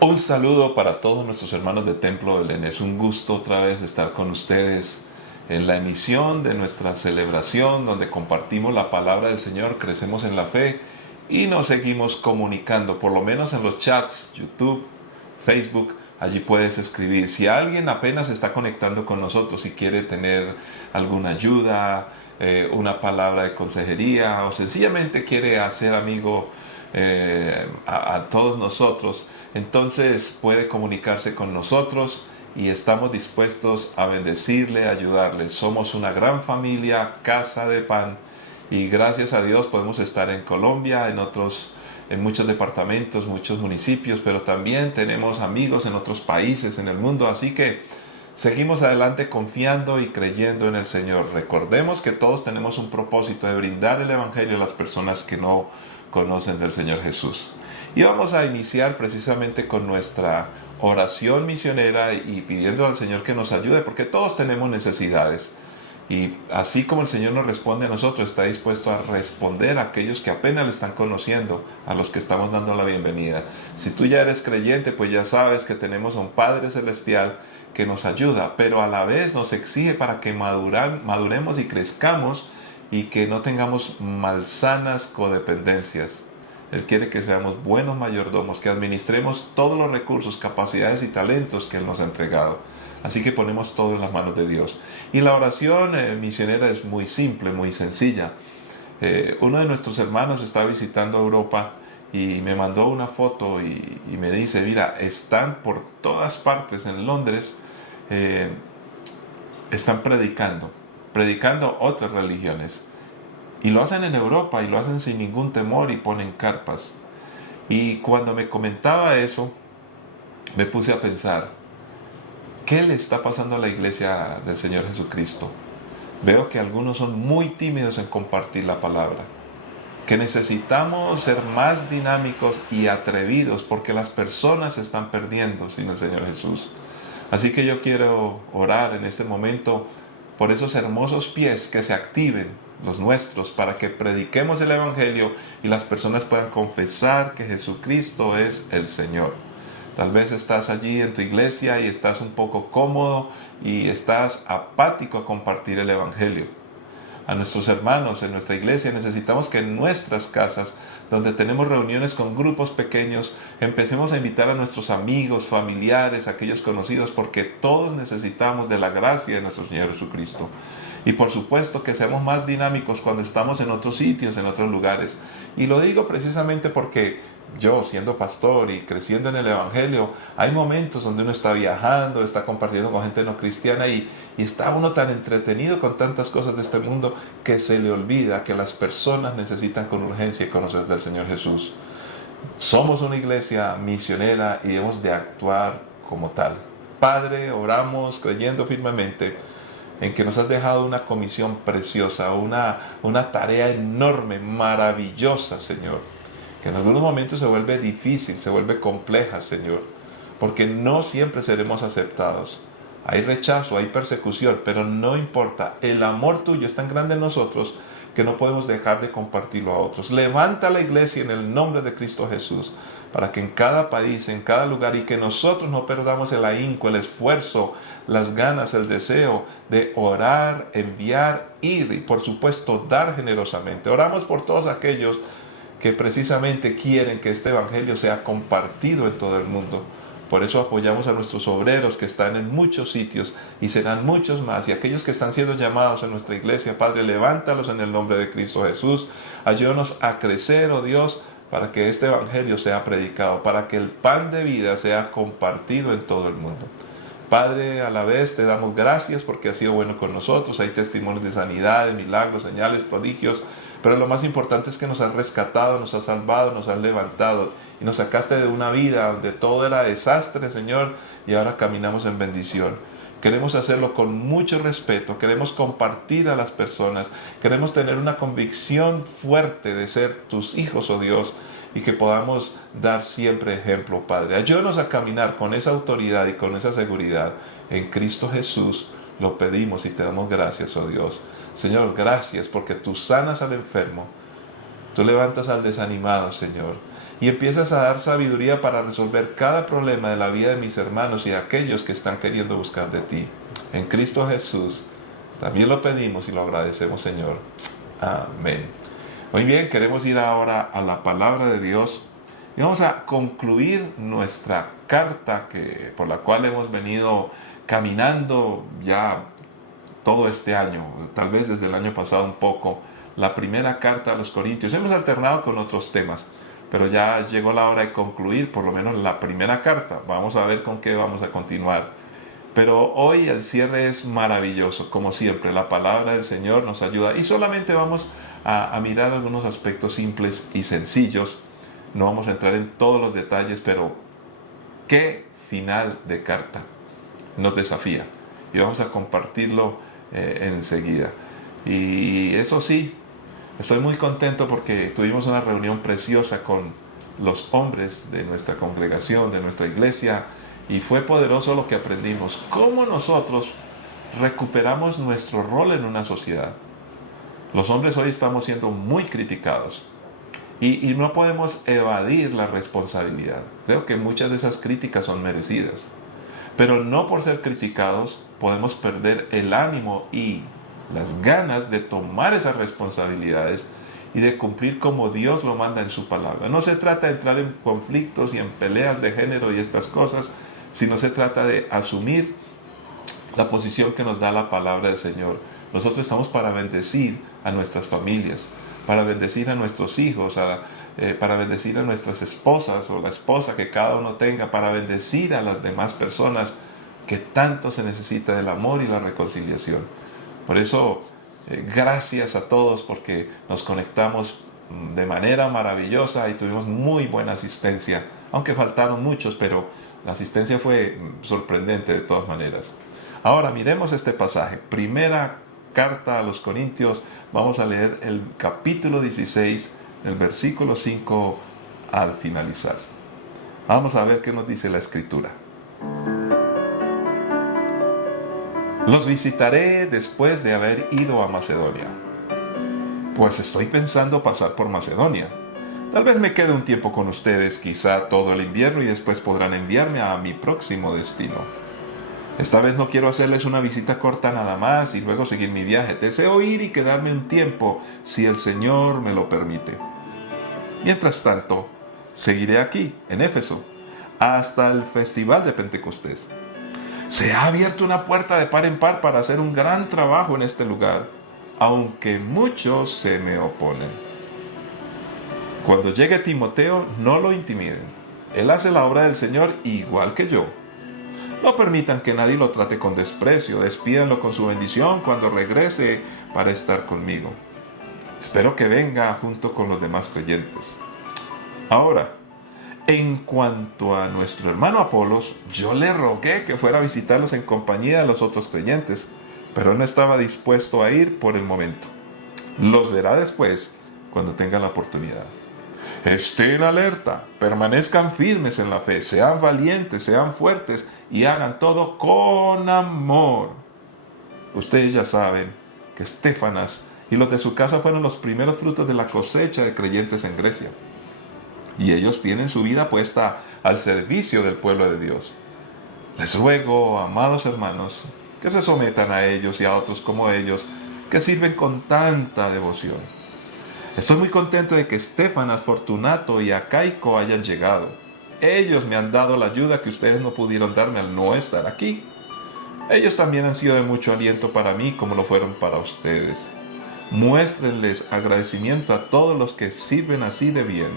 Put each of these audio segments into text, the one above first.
Un saludo para todos nuestros hermanos de Templo Belén. Es un gusto otra vez estar con ustedes en la emisión de nuestra celebración donde compartimos la palabra del Señor, crecemos en la fe y nos seguimos comunicando, por lo menos en los chats, YouTube, Facebook. Allí puedes escribir. Si alguien apenas está conectando con nosotros y quiere tener alguna ayuda, una palabra de consejería o sencillamente quiere hacer amigo a todos nosotros, entonces puede comunicarse con nosotros y estamos dispuestos a bendecirle, a ayudarle. Somos una gran familia, Casa de Pan, y gracias a Dios podemos estar en Colombia, en muchos departamentos, muchos municipios, pero también tenemos amigos en otros países en el mundo, así que seguimos adelante confiando y creyendo en el Señor. Recordemos que todos tenemos un propósito de brindar el Evangelio a las personas que no conocen del Señor Jesús. Y vamos a iniciar precisamente con nuestra oración misionera y pidiendo al Señor que nos ayude, porque todos tenemos necesidades. Y así como el Señor nos responde a nosotros, está dispuesto a responder a aquellos que apenas le están conociendo, a los que estamos dando la bienvenida. Si tú ya eres creyente, pues ya sabes que tenemos un Padre Celestial que nos ayuda, pero a la vez nos exige para que maduremos y crezcamos y que no tengamos malsanas codependencias. Él quiere que seamos buenos mayordomos, que administremos todos los recursos, capacidades y talentos que Él nos ha entregado. Así que ponemos todo en las manos de Dios. Y la oración misionera es muy simple, muy sencilla. Uno de nuestros hermanos está visitando Europa y me mandó una foto y me dice, mira, están por todas partes en Londres, eh, están predicando otras religiones. Y lo hacen en Europa y lo hacen sin ningún temor y ponen carpas. Y cuando me comentaba eso, me puse a pensar, ¿qué le está pasando a la iglesia del Señor Jesucristo? Veo que algunos son muy tímidos en compartir la palabra, que necesitamos ser más dinámicos y atrevidos porque las personas se están perdiendo sin el Señor Jesús. Así que yo quiero orar en este momento por esos hermosos pies que se activen, los nuestros, para que prediquemos el Evangelio y las personas puedan confesar que Jesucristo es el Señor. Tal vez estás allí en tu iglesia y estás un poco cómodo y estás apático a compartir el Evangelio. A nuestros hermanos en nuestra iglesia necesitamos que en nuestras casas, donde tenemos reuniones con grupos pequeños, empecemos a invitar a nuestros amigos, familiares, aquellos conocidos, porque todos necesitamos de la gracia de nuestro Señor Jesucristo. Y por supuesto que seamos más dinámicos cuando estamos en otros sitios, en otros lugares. Y lo digo precisamente porque yo, siendo pastor y creciendo en el Evangelio, hay momentos donde uno está viajando, está compartiendo con gente no cristiana y está uno tan entretenido con tantas cosas de este mundo que se le olvida que las personas necesitan con urgencia conocer del Señor Jesús. Somos una iglesia misionera y debemos de actuar como tal. Padre, oramos creyendo firmemente en que nos has dejado una comisión preciosa, una tarea enorme, maravillosa, Señor, que en algunos momentos se vuelve difícil, se vuelve compleja, Señor, porque no siempre seremos aceptados. Hay rechazo, hay persecución, pero no importa, el amor tuyo es tan grande en nosotros que no podemos dejar de compartirlo a otros. Levanta la iglesia en el nombre de Cristo Jesús, para que en cada país, en cada lugar, y que nosotros no perdamos el ahínco, el esfuerzo, las ganas, el deseo de orar, enviar, ir y por supuesto dar generosamente. Oramos por todos aquellos que precisamente quieren que este evangelio sea compartido en todo el mundo. Por eso apoyamos a nuestros obreros que están en muchos sitios y serán muchos más. Y aquellos que están siendo llamados en nuestra iglesia, Padre, levántalos en el nombre de Cristo Jesús. Ayúdanos a crecer, oh Dios, para que este evangelio sea predicado, para que el pan de vida sea compartido en todo el mundo. Padre, a la vez te damos gracias porque has sido bueno con nosotros. Hay testimonios de sanidad, de milagros, señales, prodigios. Pero lo más importante es que nos has rescatado, nos has salvado, nos has levantado y nos sacaste de una vida donde todo era desastre, Señor, y ahora caminamos en bendición. Queremos hacerlo con mucho respeto, queremos compartir a las personas, queremos tener una convicción fuerte de ser tus hijos, oh Dios, y que podamos dar siempre ejemplo, Padre. Ayúdanos a caminar con esa autoridad y con esa seguridad. En Cristo Jesús lo pedimos y te damos gracias, oh Dios. Señor, gracias porque tú sanas al enfermo, Tú levantas al desanimado, Señor, y empiezas a dar sabiduría para resolver cada problema de la vida de mis hermanos y de aquellos que están queriendo buscar de ti. En Cristo Jesús, también lo pedimos y lo agradecemos, Señor. Amén. Muy bien, queremos ir ahora a la palabra de Dios y vamos a concluir nuestra carta por la cual hemos venido caminando ya todo este año, tal vez desde el año pasado un poco, la primera carta a los Corintios. Hemos alternado con otros temas, pero ya llegó la hora de concluir por lo menos la primera carta. Vamos a ver con qué vamos a continuar. Pero hoy el cierre es maravilloso, como siempre, la palabra del Señor nos ayuda y solamente vamos a mirar algunos aspectos simples y sencillos. No vamos a entrar en todos los detalles, pero qué final de carta nos desafía. Y vamos a compartirlo enseguida. Y eso sí, estoy muy contento porque tuvimos una reunión preciosa con los hombres de nuestra congregación, de nuestra iglesia, y fue poderoso lo que aprendimos. Cómo nosotros recuperamos nuestro rol en una sociedad. Los hombres hoy estamos siendo muy criticados y no podemos evadir la responsabilidad. Creo que muchas de esas críticas son merecidas, pero no por ser criticados podemos perder el ánimo y las ganas de tomar esas responsabilidades y de cumplir como Dios lo manda en su palabra. No se trata de entrar en conflictos y en peleas de género y estas cosas, sino se trata de asumir la posición que nos da la palabra del Señor. Nosotros estamos para bendecir a nuestras familias, para bendecir a nuestros hijos, para bendecir a nuestras esposas o la esposa que cada uno tenga, para bendecir a las demás personas que tanto se necesita del amor y la reconciliación. Por eso, gracias a todos porque nos conectamos de manera maravillosa y tuvimos muy buena asistencia, aunque faltaron muchos, pero la asistencia fue sorprendente de todas maneras. Ahora miremos este pasaje, primera carta a los Corintios, vamos a leer el capítulo 16, el versículo 5 al finalizar. Vamos a ver qué nos dice la Escritura. Los visitaré después de haber ido a Macedonia, pues estoy pensando pasar por Macedonia. Tal vez me quede un tiempo con ustedes, quizá todo el invierno, y después podrán enviarme a mi próximo destino. Esta vez no quiero hacerles una visita corta nada más y luego seguir mi viaje. Deseo ir y quedarme un tiempo, si el Señor me lo permite. Mientras tanto, seguiré aquí, en Éfeso, hasta el festival de Pentecostés. Se ha abierto una puerta de par en par para hacer un gran trabajo en este lugar, aunque muchos se me oponen. Cuando llegue Timoteo, no lo intimiden. Él hace la obra del Señor igual que yo. No permitan que nadie lo trate con desprecio. Despídanlo con su bendición cuando regrese para estar conmigo. Espero que venga junto con los demás creyentes. Ahora, en cuanto a nuestro hermano Apolos, yo le rogué que fuera a visitarlos en compañía de los otros creyentes, pero él no estaba dispuesto a ir por el momento. Los verá después, cuando tengan la oportunidad. Estén alerta, permanezcan firmes en la fe, sean valientes, sean fuertes y hagan todo con amor. Ustedes ya saben que Estéfanas y los de su casa fueron los primeros frutos de la cosecha de creyentes en Grecia. Y ellos tienen su vida puesta al servicio del pueblo de Dios. Les ruego, amados hermanos, que se sometan a ellos y a otros como ellos, que sirven con tanta devoción. Estoy muy contento de que Estéfanas, Fortunato y Acaico hayan llegado. Ellos me han dado la ayuda que ustedes no pudieron darme al no estar aquí. Ellos también han sido de mucho aliento para mí, como lo fueron para ustedes. Muéstrenles agradecimiento a todos los que sirven así de bien.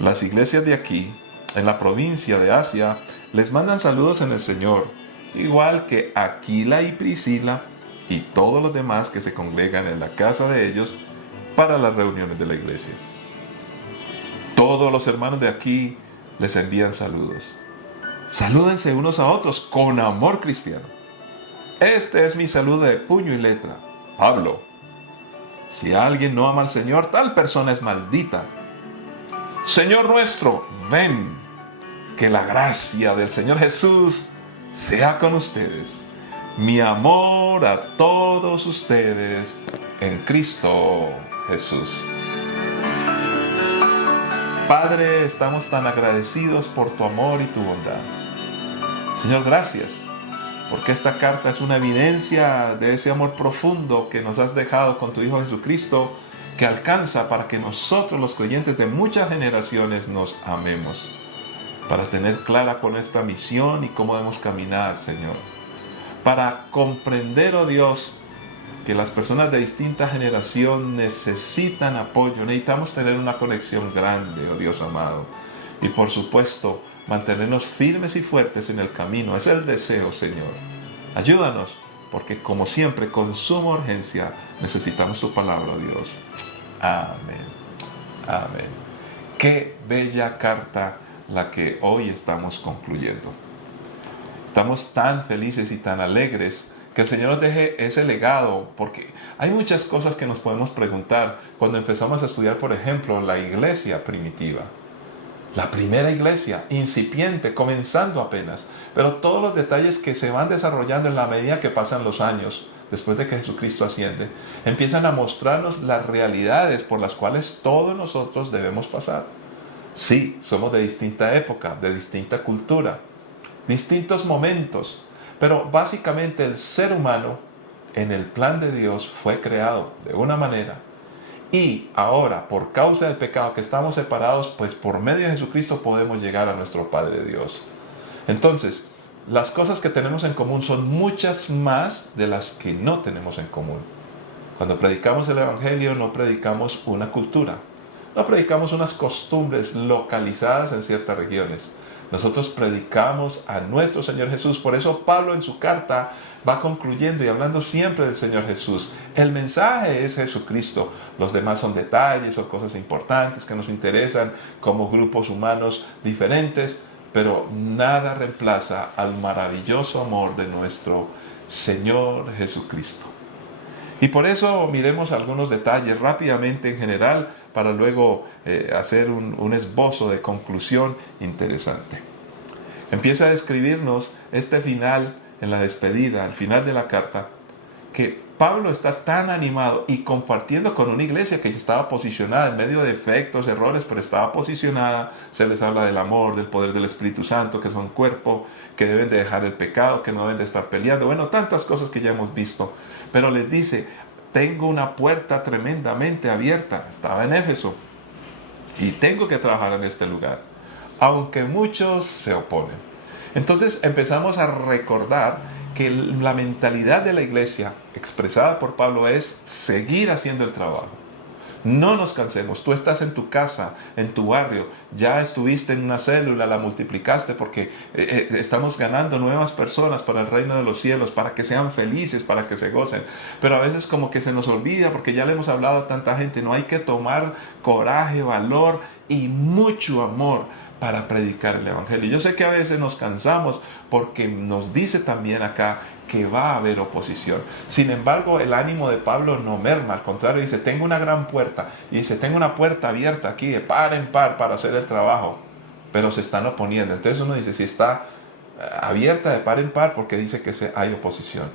Las iglesias de aquí, en la provincia de Asia, les mandan saludos en el Señor, igual que Aquila y Priscila y todos los demás que se congregan en la casa de ellos para las reuniones de la iglesia. Todos los hermanos de aquí les envían saludos. Salúdense unos a otros con amor cristiano. Este es mi saludo de puño y letra. Pablo. Si alguien no ama al Señor, tal persona es maldita. Señor nuestro, ven. Que la gracia del Señor Jesús sea con ustedes. Mi amor a todos ustedes en Cristo Jesús. Padre, estamos tan agradecidos por tu amor y tu bondad. Señor, gracias, porque esta carta es una evidencia de ese amor profundo que nos has dejado con tu Hijo Jesucristo, que alcanza para que nosotros, los creyentes de muchas generaciones, nos amemos, para tener clara con esta misión y cómo debemos caminar, Señor, para comprender, oh Dios, que las personas de distinta generación necesitan apoyo, necesitamos tener una conexión grande, oh Dios amado, y por supuesto, mantenernos firmes y fuertes en el camino. Es el deseo, Señor. Ayúdanos, porque como siempre, con suma urgencia, necesitamos tu palabra, oh Dios. Amén. Amén. Qué bella carta la que hoy estamos concluyendo. Estamos tan felices y tan alegres que el Señor nos deje ese legado, porque hay muchas cosas que nos podemos preguntar cuando empezamos a estudiar, por ejemplo, la iglesia primitiva. La primera iglesia, incipiente, comenzando apenas, pero todos los detalles que se van desarrollando en la medida que pasan los años, después de que Jesucristo asciende, empiezan a mostrarnos las realidades por las cuales todos nosotros debemos pasar. Sí, somos de distinta época, de distinta cultura, distintos momentos, pero básicamente el ser humano en el plan de Dios fue creado de una manera. Y ahora, por causa del pecado que estamos separados, pues por medio de Jesucristo podemos llegar a nuestro Padre Dios. Entonces, las cosas que tenemos en común son muchas más de las que no tenemos en común. Cuando predicamos el Evangelio no predicamos una cultura, no predicamos unas costumbres localizadas en ciertas regiones. Nosotros predicamos a nuestro Señor Jesús. Por eso Pablo en su carta va concluyendo y hablando siempre del Señor Jesús. El mensaje es Jesucristo. Los demás son detalles o cosas importantes que nos interesan como grupos humanos diferentes, pero nada reemplaza al maravilloso amor de nuestro Señor Jesucristo. Y por eso miremos algunos detalles rápidamente en general para luego hacer un esbozo de conclusión interesante. Empieza a describirnos este final en la despedida, al final de la carta, que Pablo está tan animado y compartiendo con una iglesia que estaba posicionada en medio de defectos, errores, pero estaba posicionada. Se les habla del amor, del poder del Espíritu Santo, que son cuerpo, que deben de dejar el pecado, que no deben de estar peleando. Bueno, tantas cosas que ya hemos visto. Pero les dice, tengo una puerta tremendamente abierta. Estaba en Éfeso y tengo que trabajar en este lugar, aunque muchos se oponen. Entonces empezamos a recordar que la mentalidad de la iglesia expresada por Pablo es seguir haciendo el trabajo. No nos cansemos. Tú estás en tu casa, en tu barrio, ya estuviste en una célula, la multiplicaste porque estamos ganando nuevas personas para el reino de los cielos, para que sean felices, para que se gocen. Pero a veces como que se nos olvida porque ya le hemos hablado a tanta gente. No hay que tomar coraje, valor y mucho amor para predicar el Evangelio. Yo sé que a veces nos cansamos porque nos dice también acá que va a haber oposición. Sin embargo, el ánimo de Pablo no merma, al contrario, dice, tengo una gran puerta, y dice, tengo una puerta abierta aquí de par en par para hacer el trabajo, pero se están oponiendo. Entonces uno dice, si está abierta de par en par, porque dice que hay oposición.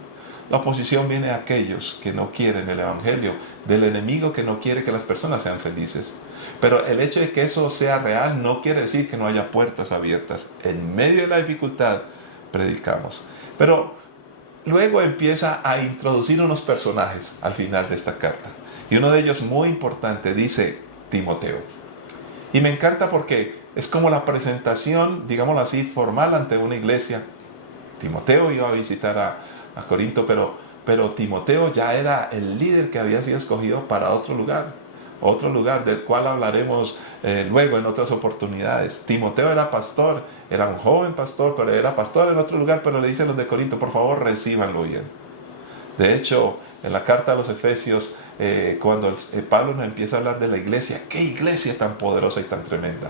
La oposición viene de aquellos que no quieren el Evangelio, del enemigo que no quiere que las personas sean felices. Pero el hecho de que eso sea real no quiere decir que no haya puertas abiertas. En medio de la dificultad predicamos. Pero luego empieza a introducir unos personajes al final de esta carta. Y uno de ellos muy importante dice Timoteo. Y me encanta porque es como la presentación, digámoslo así, formal ante una iglesia. Timoteo iba a visitar a Corinto, pero Timoteo ya era el líder que había sido escogido para otro lugar del cual hablaremos luego en otras oportunidades. Timoteo era pastor, era un joven pastor, pero era pastor en otro lugar, pero le dicen los de Corinto, por favor, recíbanlo bien. De hecho, en la carta a los Efesios, cuando Pablo nos empieza a hablar de la iglesia, qué iglesia tan poderosa y tan tremenda.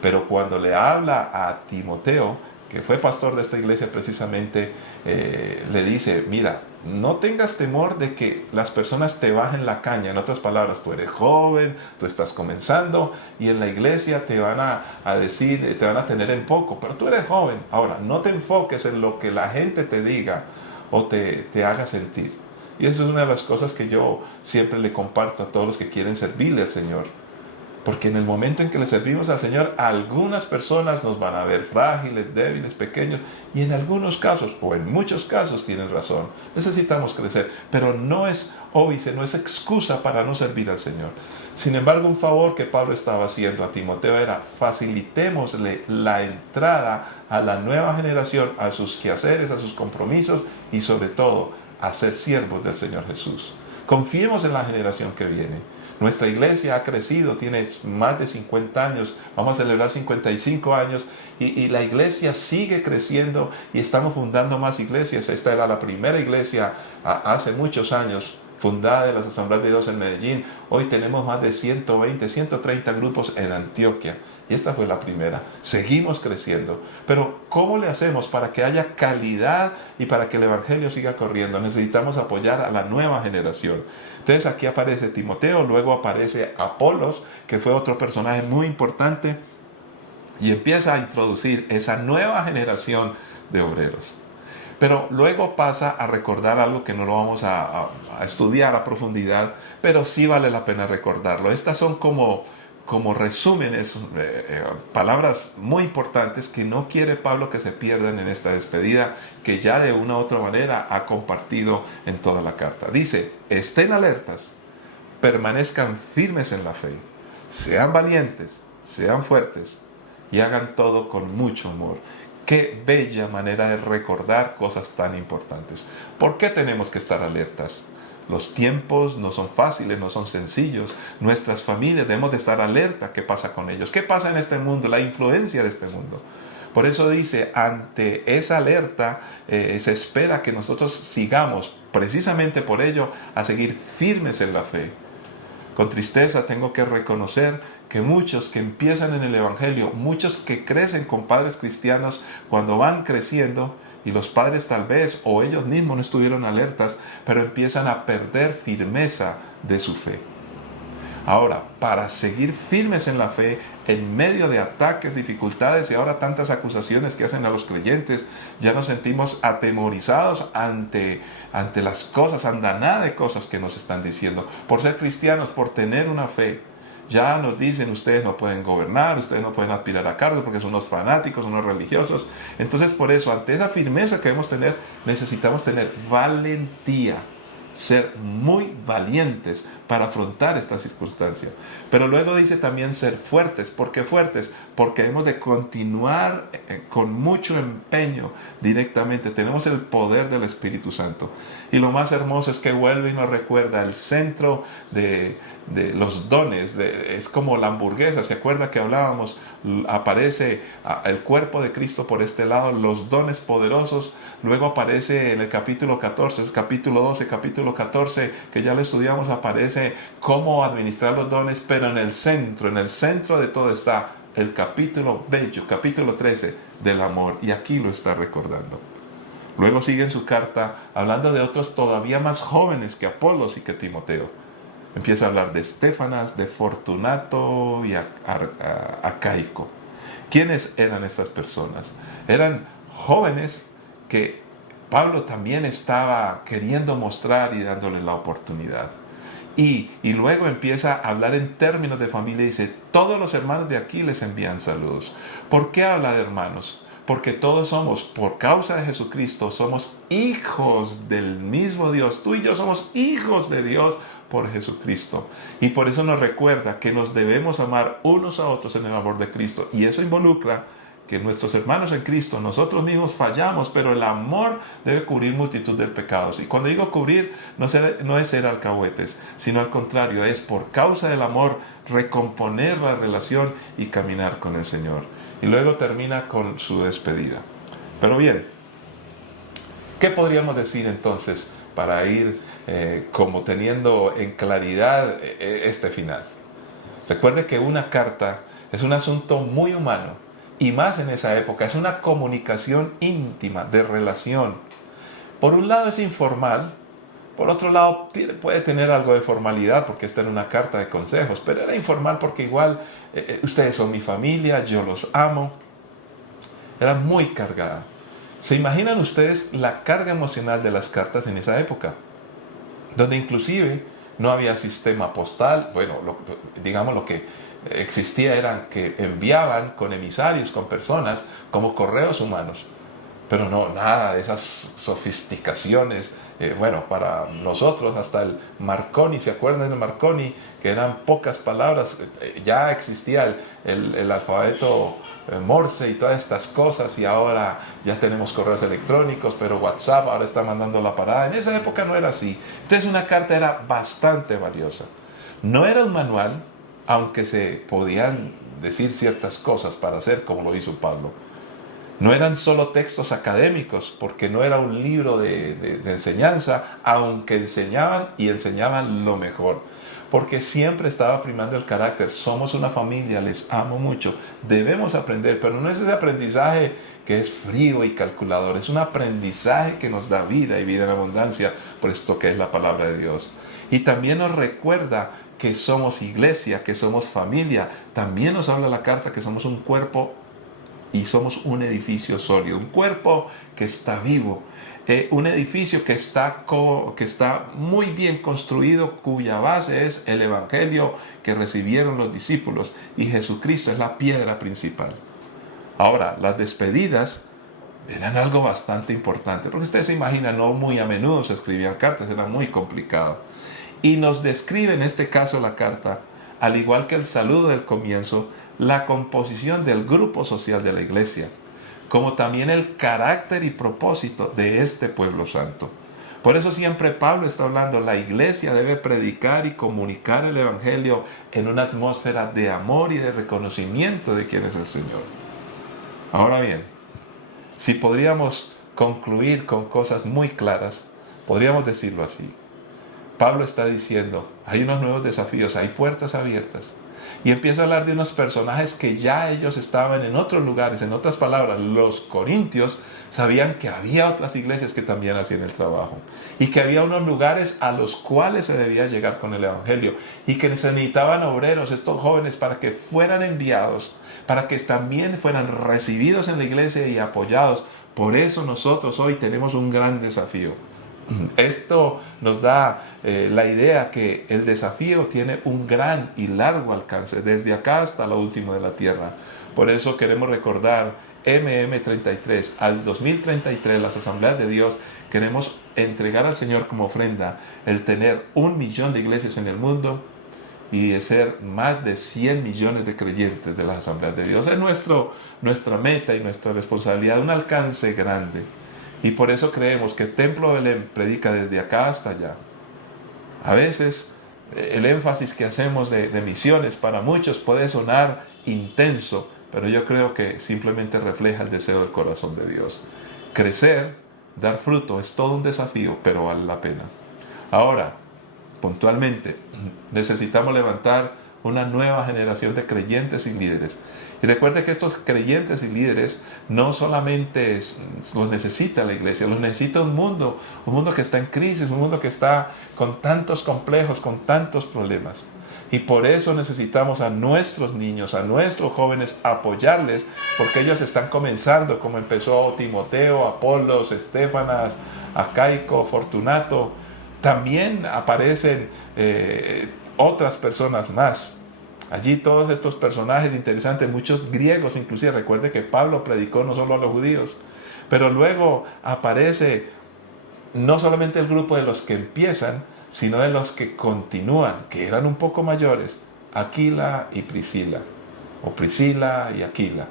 Pero cuando le habla a Timoteo, que fue pastor de esta iglesia precisamente, le dice, mira, no tengas temor de que las personas te bajen la caña. En otras palabras, tú eres joven, tú estás comenzando y en la iglesia te van a decir, te van a tener en poco, pero tú eres joven. Ahora, no te enfoques en lo que la gente te diga o te haga sentir. Y eso es una de las cosas que yo siempre le comparto a todos los que quieren servirle al Señor. Porque en el momento en que le servimos al Señor, algunas personas nos van a ver frágiles, débiles, pequeños, y en algunos casos, o en muchos casos, tienen razón. Necesitamos crecer, pero no es óbice, no es excusa para no servir al Señor. Sin embargo, un favor que Pablo estaba haciendo a Timoteo era: facilitémosle la entrada a la nueva generación, a sus quehaceres, a sus compromisos y sobre todo a ser siervos del Señor Jesús. Confiemos en la generación que viene. Nuestra iglesia ha crecido, tiene más de 50 años, vamos a celebrar 55 años y la iglesia sigue creciendo y estamos fundando más iglesias. Esta era la primera iglesia hace muchos años, fundada de las Asambleas de Dios en Medellín. Hoy tenemos más de 120, 130 grupos en Antioquia y esta fue la primera. Seguimos creciendo, pero ¿cómo le hacemos para que haya calidad y para que el evangelio siga corriendo? Necesitamos apoyar a la nueva generación. Entonces aquí aparece Timoteo, luego aparece Apolos, que fue otro personaje muy importante, y empieza a introducir esa nueva generación de obreros. Pero luego pasa a recordar algo que no lo vamos a estudiar a profundidad, pero sí vale la pena recordarlo. Estas son como resúmenes, palabras muy importantes que no quiere Pablo que se pierdan en esta despedida, que ya de una u otra manera ha compartido en toda la carta. Dice: estén alertas, permanezcan firmes en la fe, sean valientes, sean fuertes y hagan todo con mucho amor. Qué bella manera de recordar cosas tan importantes. ¿Por qué tenemos que estar alertas? Los tiempos no son fáciles, no son sencillos. Nuestras familias debemos de estar alerta. ¿Qué pasa con ellos? ¿Qué pasa en este mundo? La influencia de este mundo. Por eso dice, ante esa alerta se espera que nosotros sigamos, precisamente por ello, a seguir firmes en la fe. Con tristeza tengo que reconocer que muchos que empiezan en el Evangelio, muchos que crecen con padres cristianos, cuando van creciendo, y los padres tal vez o ellos mismos no estuvieron alertas, pero empiezan a perder firmeza de su fe. Ahora, para seguir firmes en la fe, en medio de ataques, dificultades y ahora tantas acusaciones que hacen a los creyentes, ya nos sentimos atemorizados ante las cosas, andanada de cosas que nos están diciendo. Por ser cristianos, por tener una fe, ya nos dicen: ustedes no pueden gobernar, ustedes no pueden aspirar a cargos porque son unos fanáticos, unos religiosos. Entonces, por eso, ante esa firmeza que debemos tener, necesitamos tener valentía, ser muy valientes para afrontar esta circunstancia. Pero luego dice también ser fuertes. ¿Por qué fuertes? Porque debemos de continuar con mucho empeño directamente. Tenemos el poder del Espíritu Santo. Y lo más hermoso es que vuelve y nos recuerda el centro de los dones. Es como la hamburguesa. ¿Se acuerda que hablábamos? Aparece el cuerpo de Cristo por este lado, los dones poderosos. Luego aparece en el capítulo 14, capítulo 12, capítulo 14, que ya lo estudiamos, aparece cómo administrar los dones, pero en el centro de todo está el capítulo bello, capítulo 13 del amor, y aquí lo está recordando. Luego sigue en su carta hablando de otros todavía más jóvenes que Apolos y que Timoteo. Empieza a hablar de Estéfanas, de Fortunato y Acaico. ¿Quiénes eran estas personas? Eran jóvenes que Pablo también estaba queriendo mostrar y dándole la oportunidad. Y luego empieza a hablar en términos de familia y dice: todos los hermanos de aquí les envían saludos. ¿Por qué habla de hermanos? Porque todos somos, por causa de Jesucristo, somos hijos del mismo Dios. Tú y yo somos hijos de Dios por Jesucristo. Y por eso nos recuerda que nos debemos amar unos a otros en el amor de Cristo. Y eso involucra que nuestros hermanos en Cristo, nosotros mismos fallamos, pero el amor debe cubrir multitud de pecados. Y cuando digo cubrir, no es ser alcahuetes, sino al contrario, es por causa del amor recomponer la relación y caminar con el Señor. Y luego termina con su despedida. Pero bien, ¿qué podríamos decir entonces para ir como teniendo en claridad este final? Recuerde que una carta es un asunto muy humano. Y más en esa época, es una comunicación íntima, de relación. Por un lado es informal, por otro lado puede tener algo de formalidad porque está en una carta de consejos, pero era informal porque igual ustedes son mi familia, yo los amo. Era muy cargada. ¿Se imaginan ustedes la carga emocional de las cartas en esa época? Donde inclusive no había sistema postal, bueno, digamos lo que existía era que enviaban con emisarios, con personas, como correos humanos. Pero no, nada de esas sofisticaciones. Bueno, para nosotros hasta el Marconi, ¿se acuerdan del Marconi? Que eran pocas palabras, ya existía el alfabeto Morse y todas estas cosas, y ahora ya tenemos correos electrónicos, pero WhatsApp ahora está mandando la parada. En esa época no era así. Entonces una carta era bastante valiosa. No era un manual, aunque se podían decir ciertas cosas para hacer como lo hizo Pablo. No eran solo textos académicos, porque no era un libro de enseñanza, aunque enseñaban y enseñaban lo mejor. Porque siempre estaba primando el carácter. Somos una familia, les amo mucho. Debemos aprender, pero no es ese aprendizaje que es frío y calculador. Es un aprendizaje que nos da vida y vida en abundancia, por esto que es la palabra de Dios. Y también nos recuerda que somos iglesia, que somos familia. También nos habla la carta que somos un cuerpo y somos un edificio sólido, un cuerpo que está vivo, un edificio que está muy bien construido, cuya base es el Evangelio que recibieron los discípulos, y Jesucristo es la piedra principal. Ahora, las despedidas eran algo bastante importante, porque ustedes se imaginan, no muy a menudo se escribían cartas, era muy complicado. Y nos describe en este caso la carta, al igual que el saludo del comienzo, la composición del grupo social de la iglesia, como también el carácter y propósito de este pueblo santo. Por eso siempre Pablo está hablando, la iglesia debe predicar y comunicar el Evangelio en una atmósfera de amor y de reconocimiento de quién es el Señor. Ahora bien, si podríamos concluir con cosas muy claras, podríamos decirlo así. Pablo está diciendo, hay unos nuevos desafíos, hay puertas abiertas. Y empieza a hablar de unos personajes que ya ellos estaban en otros lugares. En otras palabras, los corintios sabían que había otras iglesias que también hacían el trabajo. Y que había unos lugares a los cuales se debía llegar con el Evangelio. Y que se necesitaban obreros, estos jóvenes, para que fueran enviados, para que también fueran recibidos en la iglesia y apoyados. Por eso nosotros hoy tenemos un gran desafío. Esto nos da la idea que el desafío tiene un gran y largo alcance, desde acá hasta lo último de la tierra. Por eso queremos recordar MM33, al 2033, las asambleas de Dios, queremos entregar al Señor como ofrenda el tener 1 millón de iglesias en el mundo y de ser más de 100 millones de creyentes de las asambleas de Dios. Es nuestra meta y nuestra responsabilidad, un alcance grande. Y por eso creemos que Templo Belén predica desde acá hasta allá. A veces el énfasis que hacemos de misiones para muchos puede sonar intenso, pero yo creo que simplemente refleja el deseo del corazón de Dios. Crecer, dar fruto, es todo un desafío, pero vale la pena. Ahora, puntualmente, necesitamos levantar una nueva generación de creyentes y líderes. Y recuerde que estos creyentes y líderes no solamente los necesita la iglesia, los necesita un mundo que está en crisis, un mundo que está con tantos complejos, con tantos problemas. Y por eso necesitamos a nuestros niños, a nuestros jóvenes, apoyarles, porque ellos están comenzando, como empezó Timoteo, Apolos, Estefanas, Acaico, Fortunato. También aparecen otras personas más. Allí todos estos personajes interesantes, muchos griegos inclusive. Recuerde que Pablo predicó no solo a los judíos, pero luego aparece no solamente el grupo de los que empiezan, sino de los que continúan, que eran un poco mayores, Aquila y Priscila, o Priscila y Aquila.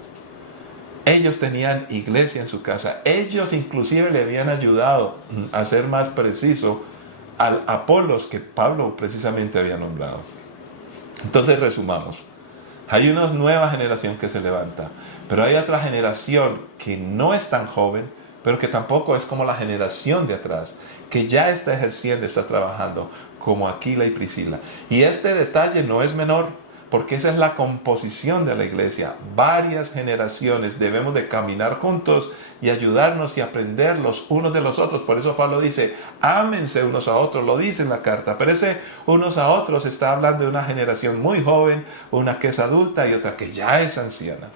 Ellos tenían iglesia en su casa, ellos inclusive le habían ayudado a ser más preciso al Apolos que Pablo precisamente había nombrado. Entonces resumamos, hay una nueva generación que se levanta, pero hay otra generación que no es tan joven, pero que tampoco es como la generación de atrás, que ya está ejerciendo, está trabajando, como Aquila y Priscila. Y este detalle no es menor, porque esa es la composición de la iglesia. Varias generaciones debemos de caminar juntos y ayudarnos y aprender los unos de los otros. Por eso Pablo dice, ámense unos a otros, lo dice en la carta. Pero ese unos a otros está hablando de una generación muy joven, una que es adulta y otra que ya es anciana.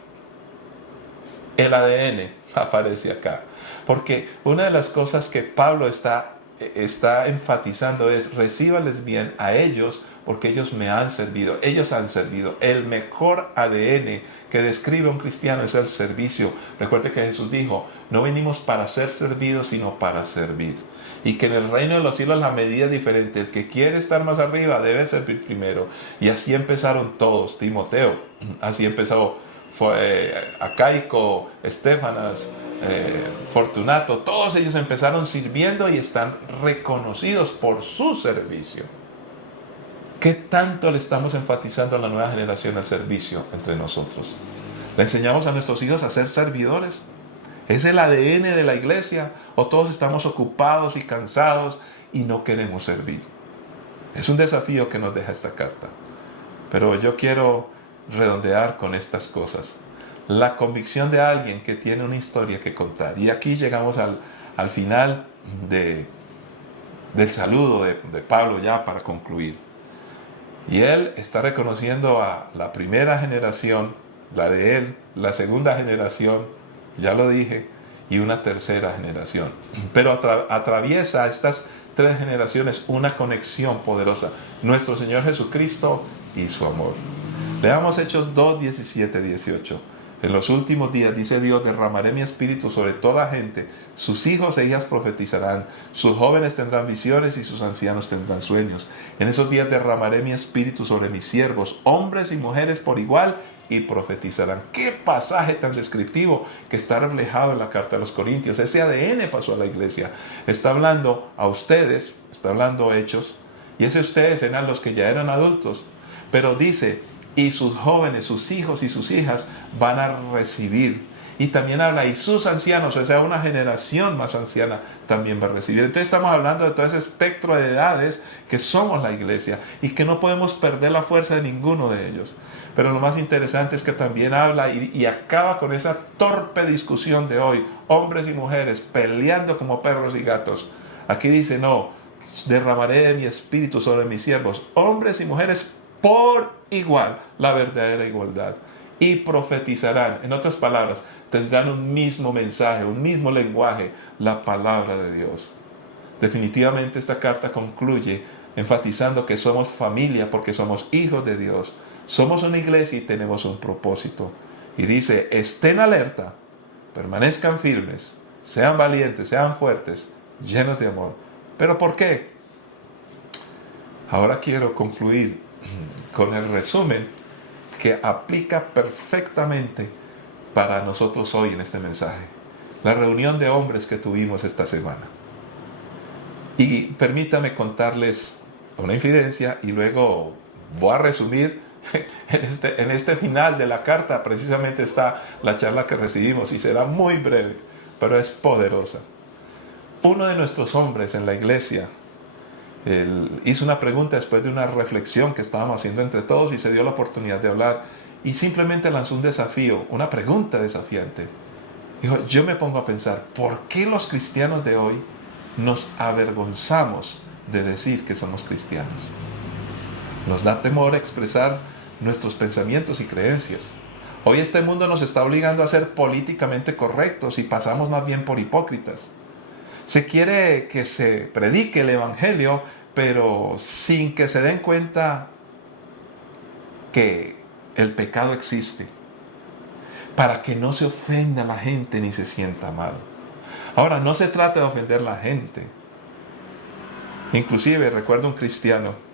El ADN aparece acá. Porque una de las cosas que Pablo está enfatizando es, recíbales bien a ellos porque ellos me han servido, ellos han servido. El mejor ADN que describe a un cristiano es el servicio. Recuerde que Jesús dijo, no venimos para ser servidos, sino para servir. Y que en el reino de los cielos la medida es diferente. El que quiere estar más arriba debe servir primero. Y así empezaron todos. Timoteo, así empezó Acaico, Estefanas, Fortunato. Todos ellos empezaron sirviendo y están reconocidos por su servicio. ¿Qué tanto le estamos enfatizando a la nueva generación el servicio entre nosotros? ¿Le enseñamos a nuestros hijos a ser servidores? ¿Es el ADN de la iglesia? ¿O todos estamos ocupados y cansados y no queremos servir? Es un desafío que nos deja esta carta. Pero yo quiero redondear con estas cosas. La convicción de alguien que tiene una historia que contar. Y aquí llegamos al final del saludo de Pablo ya para concluir. Y él está reconociendo a la primera generación, la de él, la segunda generación, ya lo dije, y una tercera generación. Pero atraviesa a estas tres generaciones una conexión poderosa. Nuestro Señor Jesucristo y su amor. Leamos Hechos 2, 17, 18. En los últimos días, dice Dios, derramaré mi espíritu sobre toda la gente. Sus hijos e hijas profetizarán, sus jóvenes tendrán visiones y sus ancianos tendrán sueños. En esos días derramaré mi espíritu sobre mis siervos, hombres y mujeres por igual, y profetizarán. Qué pasaje tan descriptivo que está reflejado en la carta de los Corintios. Ese ADN pasó a la iglesia. Está hablando a ustedes, está hablando a Hechos, y ese ustedes eran los que ya eran adultos. Pero dice, y sus jóvenes, sus hijos y sus hijas van a recibir. Y también habla, y sus ancianos, o sea, una generación más anciana también va a recibir. Entonces estamos hablando de todo ese espectro de edades que somos la iglesia y que no podemos perder la fuerza de ninguno de ellos. Pero lo más interesante es que también habla y acaba con esa torpe discusión de hoy, hombres y mujeres peleando como perros y gatos. Aquí dice, no, derramaré de mi espíritu sobre mis siervos, hombres y mujeres por igual, la verdadera igualdad, y profetizarán. En otras palabras, tendrán un mismo mensaje, un mismo lenguaje, la palabra de Dios. Definitivamente esta carta concluye enfatizando que somos familia porque somos hijos de Dios. Somos una iglesia y tenemos un propósito. Y dice, estén alerta, permanezcan firmes, sean valientes, sean fuertes, llenos de amor. ¿Pero por qué? Ahora quiero concluir con el resumen que aplica perfectamente para nosotros hoy en este mensaje. La reunión de hombres que tuvimos esta semana. Y permítame contarles una infidencia y luego voy a resumir. En este final de la carta precisamente está la charla que recibimos y será muy breve, pero es poderosa. Uno de nuestros hombres en la iglesia hizo una pregunta después de una reflexión que estábamos haciendo entre todos y se dio la oportunidad de hablar y simplemente lanzó un desafío, una pregunta desafiante. Dijo, yo me pongo a pensar, ¿por qué los cristianos de hoy nos avergonzamos de decir que somos cristianos? Nos da temor expresar nuestros pensamientos y creencias. Hoy este mundo nos está obligando a ser políticamente correctos y pasamos más bien por hipócritas. Se quiere que se predique el evangelio, pero sin que se den cuenta que el pecado existe, para que no se ofenda a la gente ni se sienta mal. Ahora, no se trata de ofender a la gente. Inclusive recuerdo un cristiano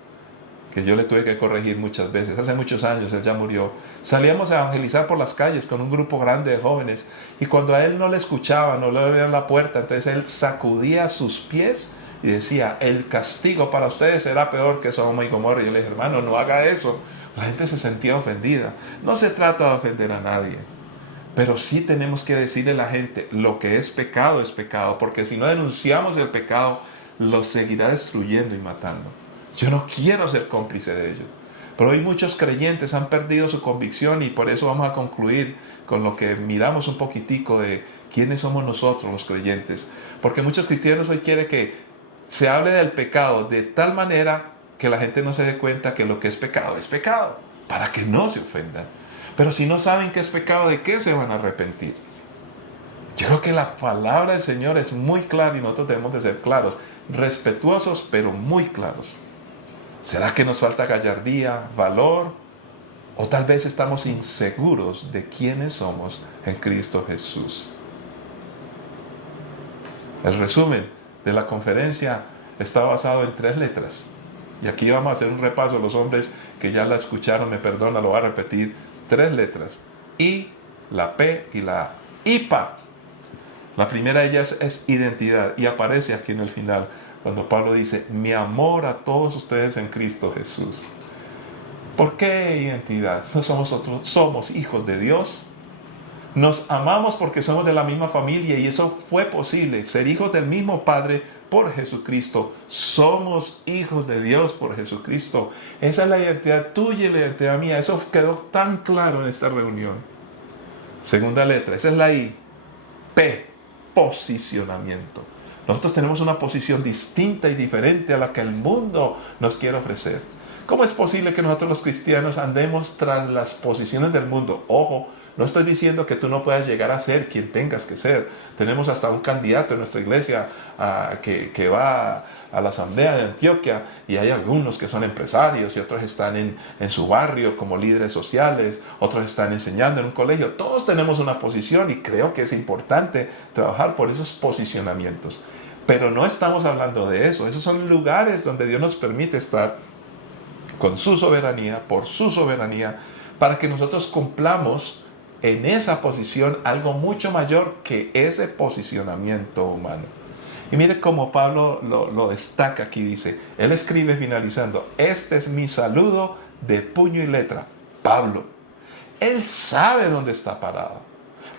que yo le tuve que corregir muchas veces. Hace muchos años, él ya murió. Salíamos a evangelizar por las calles con un grupo grande de jóvenes. Y cuando a él no le escuchaban, no le abrían la puerta, entonces él sacudía sus pies y decía, el castigo para ustedes será peor que Sodoma y Gomorra. Y yo le dije, hermano, no haga eso. La gente se sentía ofendida. No se trata de ofender a nadie. Pero sí tenemos que decirle a la gente, lo que es pecado, porque si no denunciamos el pecado, lo seguirá destruyendo y matando. Yo no quiero ser cómplice de ello. Pero hoy muchos creyentes han perdido su convicción y por eso vamos a concluir con lo que miramos un poquitico de quiénes somos nosotros los creyentes. Porque muchos cristianos hoy quieren que se hable del pecado de tal manera que la gente no se dé cuenta que lo que es pecado, para que no se ofendan. Pero si no saben qué es pecado, ¿de qué se van a arrepentir? Yo creo que la palabra del Señor es muy clara y nosotros debemos de ser claros, respetuosos, pero muy claros. ¿Será que nos falta gallardía, valor? ¿O tal vez estamos inseguros de quiénes somos en Cristo Jesús? El resumen de la conferencia está basado en 3 letras. Y aquí vamos a hacer un repaso. Los hombres que ya la escucharon, me perdonan, lo voy a repetir. 3 letras. I, la P y la A. IPA. La primera de ellas es identidad. Y aparece aquí en el final, cuando Pablo dice, mi amor a todos ustedes en Cristo Jesús. ¿Por qué identidad? Somos hijos de Dios. Nos amamos porque somos de la misma familia y eso fue posible, ser hijos del mismo Padre por Jesucristo. Somos hijos de Dios por Jesucristo. Esa es la identidad tuya y la identidad mía. Eso quedó tan claro en esta reunión. Segunda letra, esa es la I. P, posicionamiento. Nosotros tenemos una posición distinta y diferente a la que el mundo nos quiere ofrecer. ¿Cómo es posible que nosotros los cristianos andemos tras las posiciones del mundo? Ojo, no estoy diciendo que tú no puedas llegar a ser quien tengas que ser. Tenemos hasta un candidato en nuestra iglesia que va a la asamblea de Antioquia y hay algunos que son empresarios y otros están en su barrio como líderes sociales, otros están enseñando en un colegio. Todos tenemos una posición y creo que es importante trabajar por esos posicionamientos. Pero no estamos hablando de eso. Esos son lugares donde Dios nos permite estar con su soberanía, por su soberanía, para que nosotros cumplamos en esa posición algo mucho mayor que ese posicionamiento humano. Y mire cómo Pablo lo destaca aquí, dice, él escribe finalizando, este es mi saludo de puño y letra, Pablo. Él sabe dónde está parado,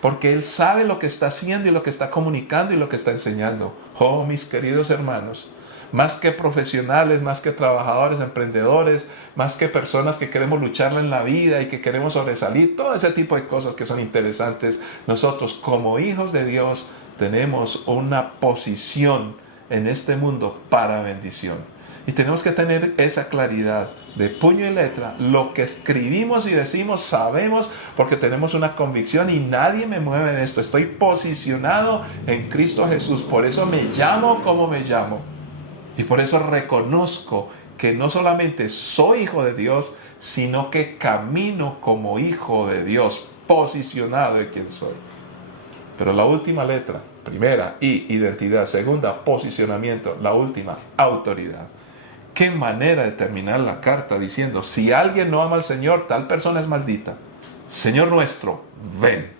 porque él sabe lo que está haciendo y lo que está comunicando y lo que está enseñando. Oh, mis queridos hermanos, más que profesionales, más que trabajadores, emprendedores, más que personas que queremos lucharla en la vida y que queremos sobresalir, todo ese tipo de cosas que son interesantes, nosotros como hijos de Dios tenemos una posición en este mundo para bendición. Y tenemos que tener esa claridad de puño y letra. Lo que escribimos y decimos sabemos porque tenemos una convicción y nadie me mueve en esto. Estoy posicionado en Cristo Jesús. Por eso me llamo como me llamo. Y por eso reconozco que no solamente soy hijo de Dios, sino que camino como hijo de Dios, posicionado de quien soy. Pero la última letra, primera, I, identidad, segunda, posicionamiento, la última, autoridad. Qué manera de terminar la carta diciendo, si alguien no ama al Señor, tal persona es maldita. Señor nuestro, ven.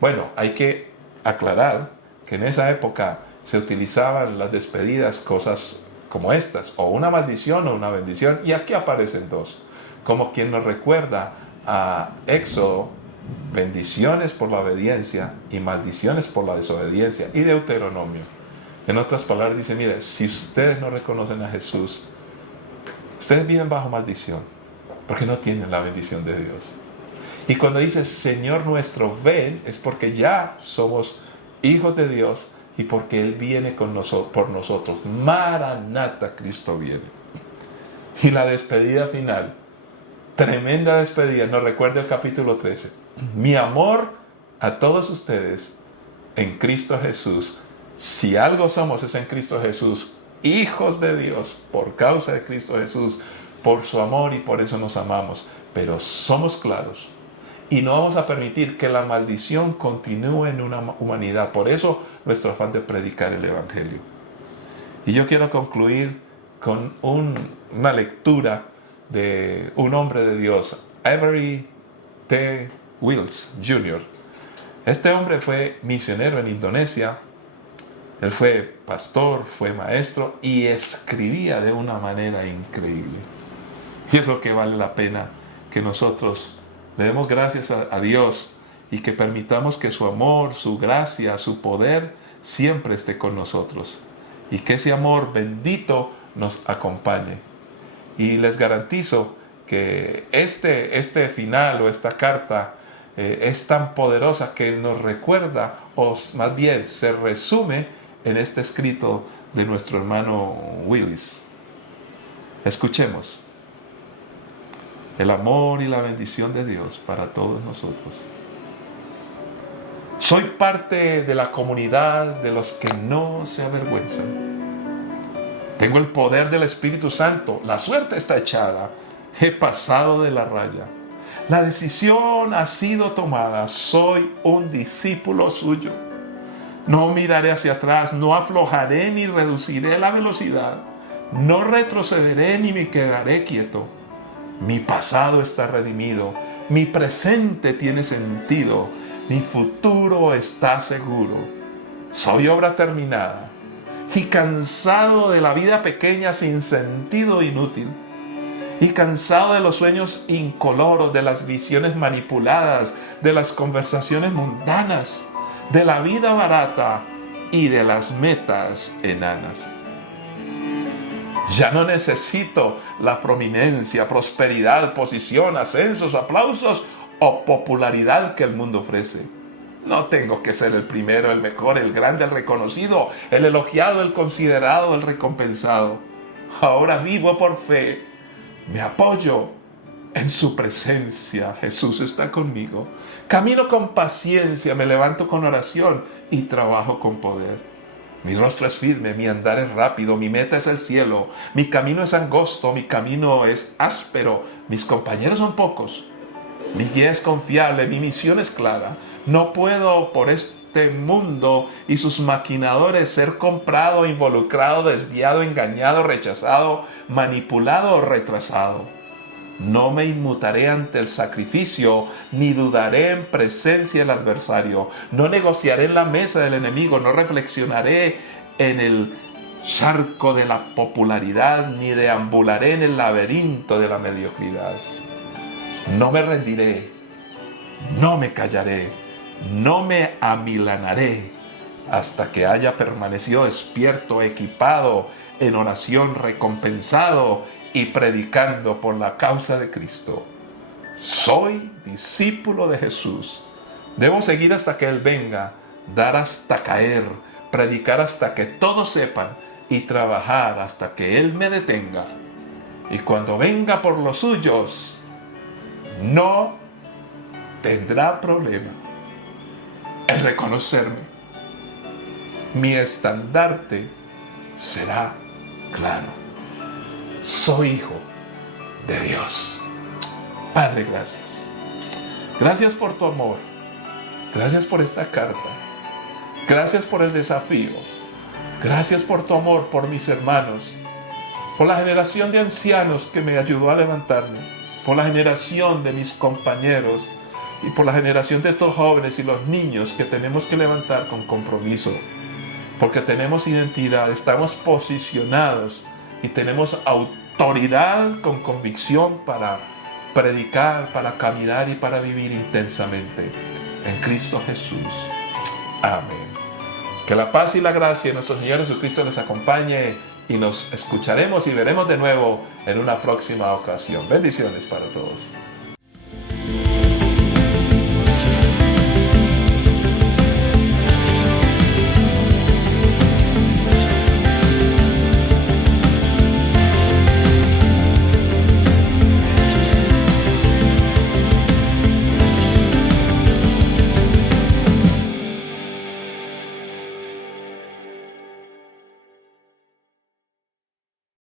Bueno, hay que aclarar que en esa época se utilizaban las despedidas cosas como estas, o una maldición o una bendición, y aquí aparecen 2, como quien nos recuerda a Éxodo, bendiciones por la obediencia y maldiciones por la desobediencia, y Deuteronomio. En otras palabras dice, mire, si ustedes no reconocen a Jesús, ustedes viven bajo maldición, porque no tienen la bendición de Dios. Y cuando dice, Señor nuestro, ven, es porque ya somos hijos de Dios, y porque Él viene por nosotros. Maranata, Cristo viene. Y la despedida final, tremenda despedida, nos recuerda el capítulo 13. Mi amor a todos ustedes en Cristo Jesús. Si algo somos es en Cristo Jesús, hijos de Dios, por causa de Cristo Jesús, por su amor y por eso nos amamos. Pero somos claros. Y no vamos a permitir que la maldición continúe en una humanidad. Por eso nuestro afán de predicar el Evangelio. Y yo quiero concluir con una lectura de un hombre de Dios, Avery T. Wills Jr. Este hombre fue misionero en Indonesia. Él fue pastor, fue maestro y escribía de una manera increíble. Y es lo que vale la pena que nosotros le demos gracias a Dios y que permitamos que su amor, su gracia, su poder siempre esté con nosotros. Y que ese amor bendito nos acompañe. Y les garantizo que este final o esta carta es tan poderosa que nos recuerda, o más bien se resume en este escrito de nuestro hermano Willis. Escuchemos. El amor y la bendición de Dios para todos nosotros. Soy parte de la comunidad de los que no se avergüenzan. Tengo el poder del Espíritu Santo. La suerte está echada. He pasado de la raya. La decisión ha sido tomada. Soy un discípulo suyo. No miraré hacia atrás, no aflojaré ni reduciré la velocidad. No retrocederé ni me quedaré quieto. Mi pasado está redimido. Mi presente tiene sentido. Mi futuro está seguro. Soy obra terminada y cansado de la vida pequeña sin sentido inútil. Y cansado de los sueños incoloros, de las visiones manipuladas, de las conversaciones mundanas, de la vida barata y de las metas enanas. Ya no necesito la prominencia, prosperidad, posición, ascensos, aplausos o popularidad que el mundo ofrece. No tengo que ser el primero, el mejor, el grande, el reconocido, el elogiado, el considerado, el recompensado. Ahora vivo por fe. Me apoyo en su presencia. Jesús está conmigo. Camino con paciencia, me levanto con oración y trabajo con poder. Mi rostro es firme, mi andar es rápido, mi meta es el cielo. Mi camino es angosto, mi camino es áspero. Mis compañeros son pocos. Mi guía es confiable, mi misión es clara. No puedo por este mundo y sus maquinadores ser comprado, involucrado, desviado, engañado, rechazado, manipulado o retrasado. No me inmutaré ante el sacrificio, ni dudaré en presencia del adversario. No negociaré en la mesa del enemigo, no reflexionaré en el charco de la popularidad, ni deambularé en el laberinto de la mediocridad. No me rendiré, no me callaré, no me amilanaré hasta que haya permanecido despierto, equipado, en oración, recompensado y predicando por la causa de Cristo. Soy discípulo de Jesús. Debo seguir hasta que Él venga, dar hasta caer, predicar hasta que todos sepan y trabajar hasta que Él me detenga. Y cuando venga por los suyos, no tendrá problema en reconocerme. Mi estandarte será claro. Soy hijo de Dios. Padre, gracias. Gracias por tu amor. Gracias por esta carta. Gracias por el desafío. Gracias por tu amor por mis hermanos. Por la generación de ancianos que me ayudó a levantarme. Por la generación de mis compañeros. Y por la generación de estos jóvenes y los niños que tenemos que levantar con compromiso. Porque tenemos identidad, estamos posicionados y tenemos autoridad con convicción para predicar, para caminar y para vivir intensamente en Cristo Jesús. Amén. Que la paz y la gracia de nuestro Señor Jesucristo les acompañe y nos escucharemos y veremos de nuevo en una próxima ocasión. Bendiciones para todos.